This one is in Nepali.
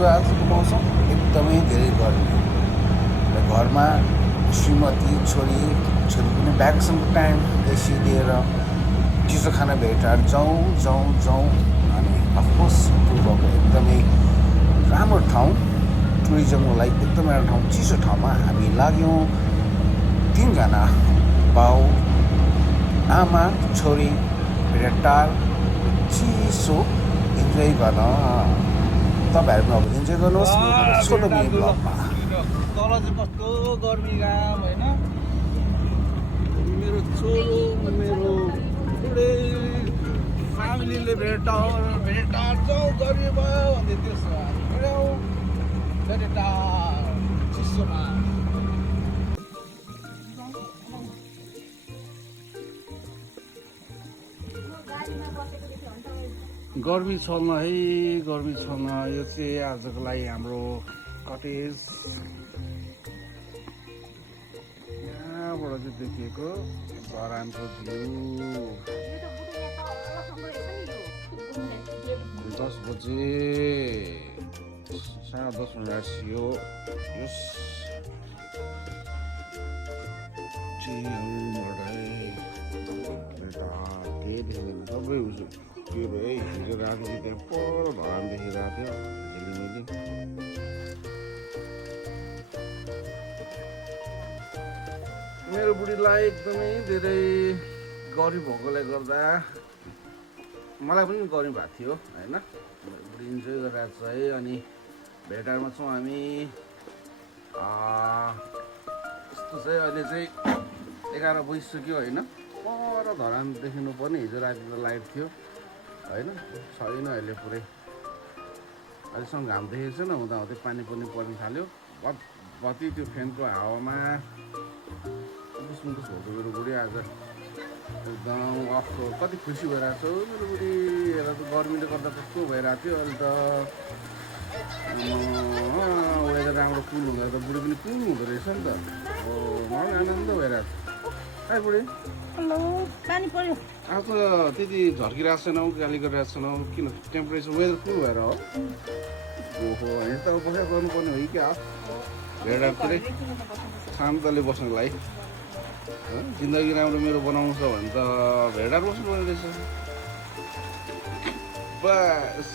हिजो आजको मौसम एकदमै धेरै गर्मी र घरमा श्रीमती छोरी पनि भ्याकेसनको टाइम एसी दिएर चिसो खाना भेटाएर जाउँ अनि अफकोर्स पूर्वको एकदमै राम्रो ठाउँ टुरिज्मको लागि एकदमै राम्रो ठाउँ चिसो ठाउँमा हामी लाग्यौँ 3 जना बाउ आमा छोरी भेटार चिसो इन्जोय गर्न तपाईँहरू पनि अब इन्जोय गर्नुहोस् छोटो मिनी ब्लगमा तल चाहिँ कस्तो गर्मी घाम होइन मेरो छोरो मेरो बुढे फ्यामिलीले भेटार जाउँ गर्मी भयो भन्दै त्यसो हिँड्यौँ भेटार चिसोमा गर्मी छल्न है गर्मी छल्न यो चाहिँ आजको लागि हाम्रो कटेज यहाँबाट चाहिँ देखिएको धरानको भ्यू 10 बजे 10:30 मिनट थियो यस सबै उसो त्यो है हिजो राति चाहिँ त्यहाँ पर धरान देखिरहेको थियो झिलिमिली मेरो बुढीलाई एकदमै धेरै गर्मी भएकोले गर्दा मलाई पनि गर्मी भएको थियो होइन बुढी इन्जोय गरिरहेको छ है अनि भेटारमा छौँ हामी यस्तो चाहिँ अहिले चाहिँ 11 बजिसक्यो होइन पर धरान देखिनु पर्ने हिजो राति त लाइट थियो होइन छैन अहिले पुरै अहिलेसम्म घाम देखेको छैन हुँदाहुँदै पानी पनि पर्न थाल्यो बत्ती त्यो फ्यानको हावामा मुसमुस भएको मेरो बुढी आज एकदम अफ्ठो कति खुसी भइरहेको छ मेरो बुढी हेर त गर्मीले गर्दा कस्तो भइरहेको थियो अहिले त वेदर राम्रो कुल हुँदा त बुढी पनि कुल हुँदो रहेछ नि त मलाई आनन्द भइरहेको छ है बुढी हेलो पानी पर्यो आज त त्यति झर्किरहेको छैनौ गाली गरिरहेको छैनौ किन टेम्परेचर वेदर कुल भएर हो ओहो होइन त बसेर गर्नुपर्ने हो कि क्या भेडा पुरै शान्तले बस्नको लागि जिन्दगी राम्रो मेरो बनाउँछ भने त भेडा बस्नुपर्ने रहेछ बस